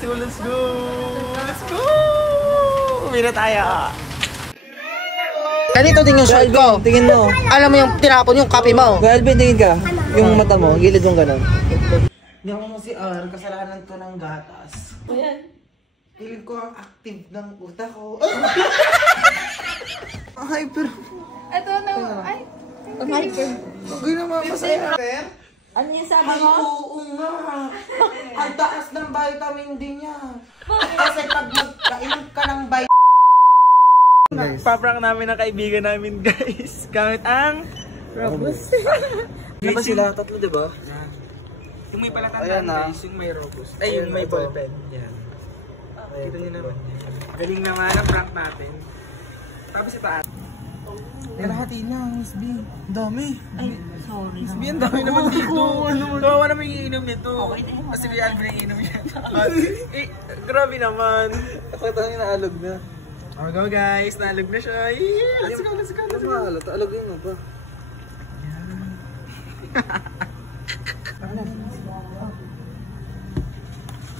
let's go, let's go! Let's go! Uwi na tayo! Ganito din yung shirt ko. Tingin mo. Alam mo yung tinapon yung kape mo. Galvin, tingin ka. Yung mata mo, gilid mong gano'n. Hindi ako mo si R, kasalanan ko ng gatas. O yan. Feeling ko ang active ng utak ko. Ay, pero... Ito na. Ay. Ang hyper. Huwag na masaya. Ano yung sabi mo? Ay, oo nga. Ang taas ng vitamin D niya. Kasi pag magkainom ka ng vitamin... Paprank namin ng kaibigan namin, guys. Gamit ang Robust. Ano ba sila? Tatlo, diba? Yung may palatandaan, guys. Yung may Robust. Ay, yung may ballpen. Yan. Kita nyo naman. Galing naman ang prank natin. Tapos ito at. Kalahati na, Miss B. Ang dami. Ay, sorry. Miss B, ang dami naman dito. Kawawa naman yung iinom nito. Kasi may Alvin yung iinom yan. Grabe naman. Ako ito yung naalog na. Oh, go guys, naalog na siya. Let's go, let's go, let's go. Alog yun ba?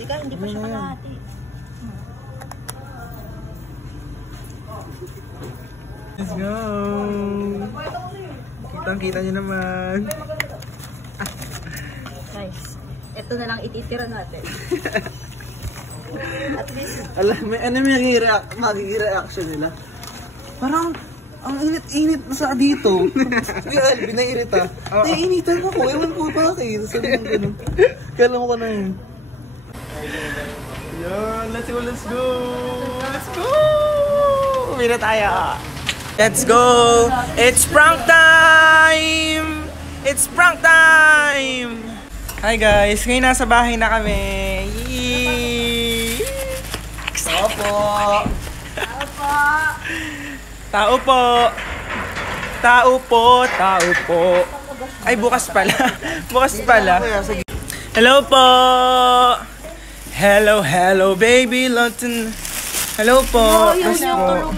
Teka, hindi pa siya kalahati. Let's go. Kitang-kita nyo naman. Guys, ito na lang ititira natin. At least, Alam, ano may magiging reaction nila? Parang, ang init-init na sa dito. Sabi Alvin, naiirita. Naiinitan ako, ewan ko bakit. Sabi ng ganun. Kala mo ko na yun. Yun, let's go, let's go. Let's go. Uwi na tayo. Let's go. It's prank time. It's prank time. Hi guys, ngayon nasa bahay na kami. Yee! Tao po. Tao po. Tao po. Tao po. Ay, bukas pala. Bukas pala. Hello po. Hello, hello, baby. London. Hello po. Yes po.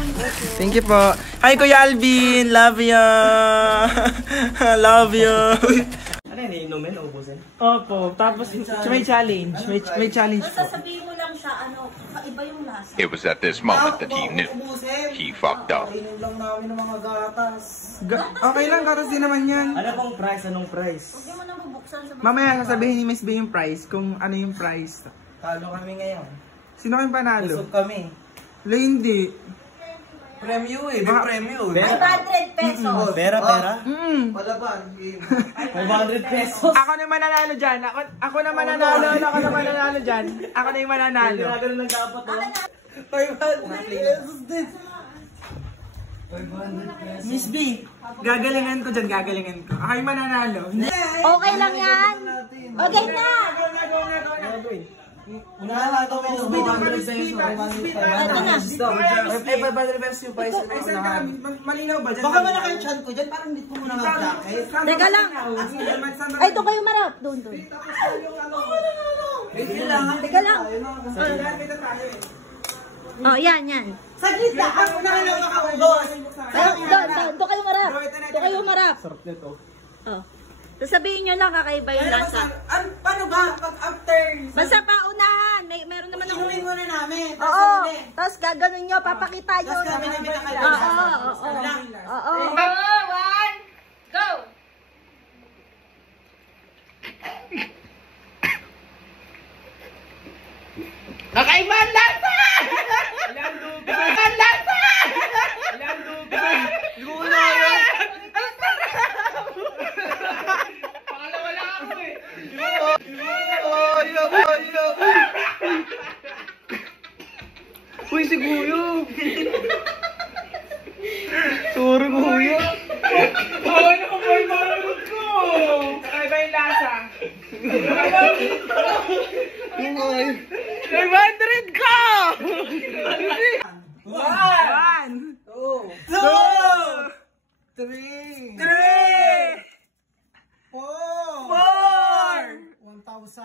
Thank you po. Hi, Kuya Alvin. Love ya. Love you. Ano yun, inumin o ubusin? Opo. Tapos, may challenge. May challenge po. sasabihin mo lang siya, ano, iba yung lasa. It was at this moment that he knew he fucked up. Kainin lang namin ng mga gatas. Okay lang, gatas din naman yan. Ano pong price? Anong price? Huwag mo na bubuksan sa Mamaya sasabihin ni Miss B yung price, kung ano yung price. Talo kami ngayon. Sino kayong panalo? Busog kami. Wala, hindi. Premyo eh, may premyo. 500 pesos. Pera? Palaban. 500 pesos. Ako na yung mananalo dyan. Ako na mananalo. Ako na mananalo dyan. Ako na yung mananalo. Ganun lang dapat. 500 pesos din. 500 pesos. Miss B, gagalingan ko dyan, gagalingan ko. Ako yung mananalo. Okay lang yan. Okay na. Unahan na ito pesos. 500 pesos. 500 pesos yung price. Malinaw ba dyan? Baka malaki yung chan ko dyan. Parang hindi ko muna mag-jacket. Teka lang. Ay, ito kayo marap. Doon. Teka lang. Oh, yan. Saglit na. Ako na lang makaubos. Doon kayo marap. Doon kayo marap. Sarap nito. Oh. Sasabihin nyo lang kakaiba yung lasa. Paano ba? Pag after. Basta paunahan. Meron naman ako. Inumin muna namin. Oo. Tapos gaganon nyo. Papakita nyo. Tapos kami namin nakalimutan. Oo. One, go! Kakaiba ang lasa! Ilang lupa! Ang lasa! Ilang lupa! Lula! Ang sarap! Pangalawa lang ako eh! Uy, si Guyo! Sorry, Guyo! Ano ka ba yung marunod ko? Kakaiba yung lasa! 500 ka! 1, 2, 3, 4, 1,000!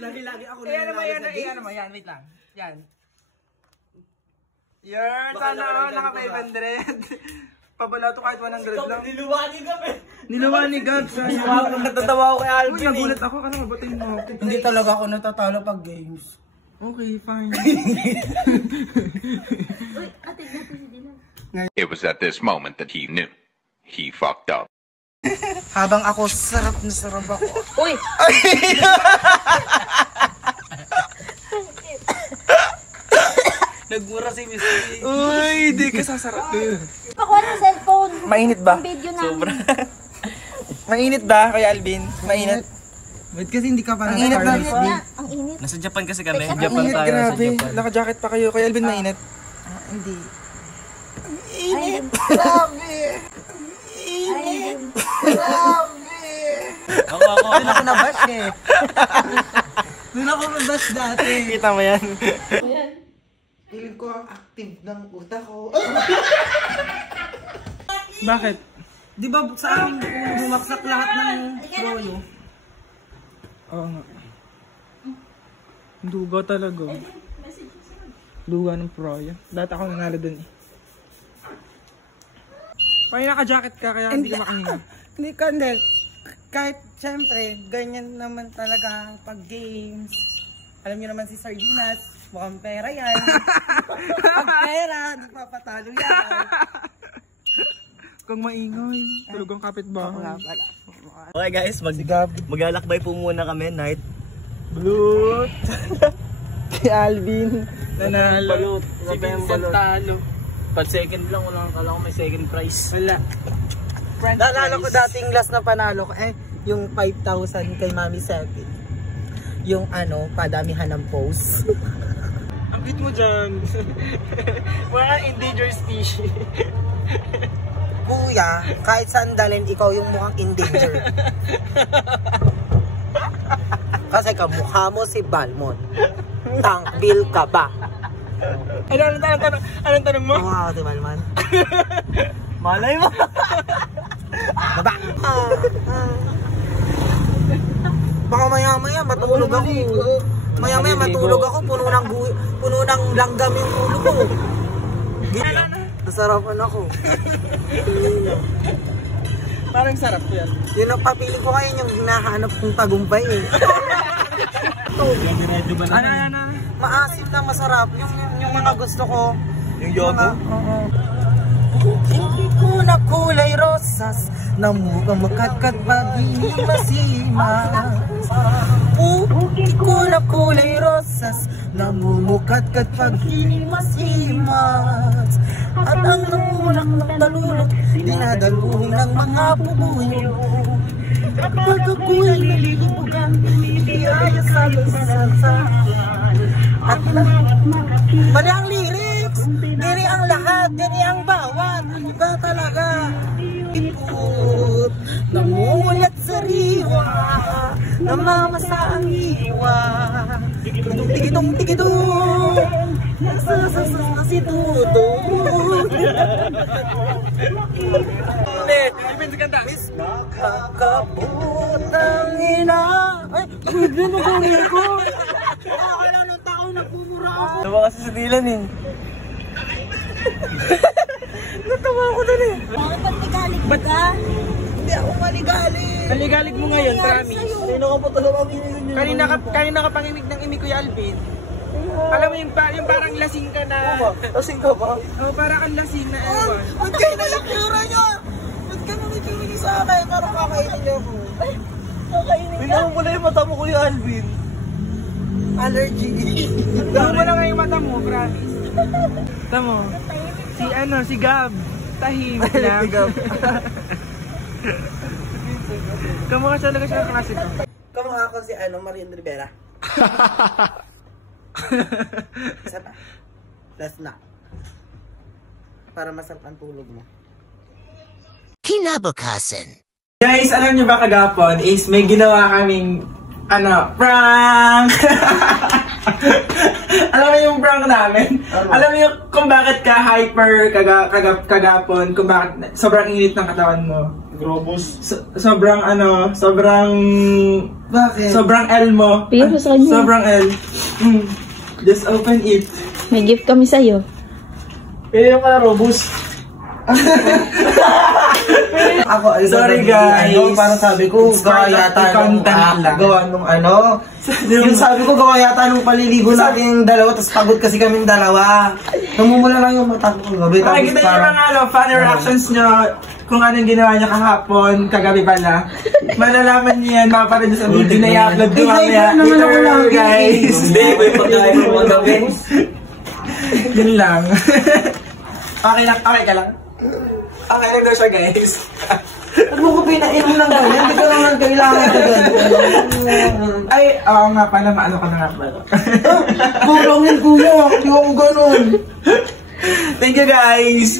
Lagi-lagi ako Ayan naman, yan, wait lang. Yan. Sana all naka 500. Pabala to kahit 100 lang. Niluwa ni Gabs. Natatawa ako kay Alvin. Uy, nagulat ako. Ano, babatiin mo ako. Hindi talaga ako natatalo pag games. Okay, fine. Uy, ate, natin si Dylan. It was at this moment that he knew. He fucked up. Habang ako, sarap na sarap ako. Uy! Nagmura si Missy. Uy, di ka sasarap. Pakuha ng cellphone. Mainit ba? Ang video namin. Sobra. Mainit ba, Kuya Alvin? Mainit? Wait, kasi hindi ka pa Ang init na. Ang init nga. Ang init. Nasa Japan kasi kami. Ang Japan Mainit, tayo, nasa grabe. Japan. Naka-jacket pa kayo. Kuya Alvin, mainit. Hindi. Init. Grabe. Init. Ako. Doon ako nabash eh. Doon ako nabash dati. Kita mo yan. Feeling ko active ng utak ko. Bakit? Di ba sa amin bumaksak lahat ng royo? Oo nga. Duga talaga. Duga ng proya. Dati ako nanalo dun eh. Pag naka-jacket ka kaya hindi ka makahinga. Hindi ka, hindi. Kahit, syempre, ganyan naman talaga pag games. Alam niyo naman si Sardinas, mukhang pera yan. Pag pera, di papatalo yan. Kung maingay, tulugang kapitbahay. Okay guys, maglalakbay po muna kami, night. Balut! Si Alvin, nanalo. Balut. Si Vincent talo. Pag second lang, wala kang may second prize. Wala. Naalala ko dating last na panalo ko, yung 5,000 kay Mami Sepi. Yung padamihan ng post. Ang cute mo dyan. Mga endangered species. Kuya, kahit saan dalhin, ikaw yung mukhang in danger. Kasi kamukha mo si Balmon. Tankbil ka ba? Anong tanong mo? Mukha ako si Balmon. Malay mo! Baba! Baka maya-maya matulog ako. Maya-maya matulog ako, puno ng langgam yung ulo ko. Nasarapan ako. Parang sarap yan. Yun ang papili ko ngayon yung hinahanap kong tagumpay eh. Ano? Maasim na masarap. Yung mga gusto ko. Yung yogo? Oo. Hindi ko na kulay rosas, namukhang makatkat pag-ibig masimas. Hindi ko na kulay rosas, namumukatkat pag-ibig masimas. At ang namulak ng talulok, dinadaluhin ng mga bubuyo. At pag ako'y nalilibugan, hindi ayos sa lusasan. At mali ang lyrics, diri ang lahat, diri ang bawat. Iba talaga, iput, namulat sa riwa, namamasa ang iwa. Tigitong, nasasasas si Tutong. Miss nakakabot ang ina. Ay, ano ko niya ko? Akala nung tao nagmumura ako. Tawa kasi sa Dylan eh. Natawa ako dun eh. Ba't nagalit ka? Hindi ako maligalig. Naligalig mo ngayon, promise. Sino ka po talaga ang inilig niyo? Kanina ka pang imig ng imig Kuya Alvin. Alam mo yung parang lasing ka na. Lasing ka ba? Oh, parang kang lasing na ewan. Ba't kayo nalakura niyo? Ba't ka nalakura sa akin? Parang kakainin niyo ako. Tingnan mo muna yung mata mo, Kuya Alvin. Allergy. Tingnan mo lang nga yung mata mo, promise. Tama mo. Si Gab. Tahimik lang. Si Gab. Kamukha talaga siya ng klase ko. Kamukha ko si Marian Rivera. Isa pa. Last na. Para masarap ang tulog mo. Kinabukasan. Guys, alam niyo ba kagapon is may ginawa kaming prank! Alam mo yung prank namin? Alam mo yung kung bakit ka hyper kagapon, kung bakit sobrang init ng katawan mo. Grobus. Sobrang Bakit? sobrang L mo. Bigyan mo sa kanya. Sobrang L. Just open it. May gift kami sa'yo. Pili yung Robus. Ako, Sorry, guys. Parang sabi ko, It's part gawa of yata the content lang. gawa nung yung sabi ko, gawa yata nung paliligo natin yung dalawa, tapos pagod kasi kaming dalawa. Namumula lang yung mata ko kagabi. Makikita niyo yung mga funny reactions nyo kung anong ginawa niya kahapon, kagabi pala. Malalaman niyo yan, mapapanood niyo sa video na i-upload ko mamaya. Later, guys. Hindi, ko yung pagkain ko mga gabi. Yun lang. Okay lang, okay ka lang. Okay lang daw siya, guys. Ano ko pinainom lang ba? Hindi ko naman kailangan ito doon. Ay, oo nga pala, maano ka na nga pala. Bulongin ko mo, hindi ako ganun. Thank you, guys.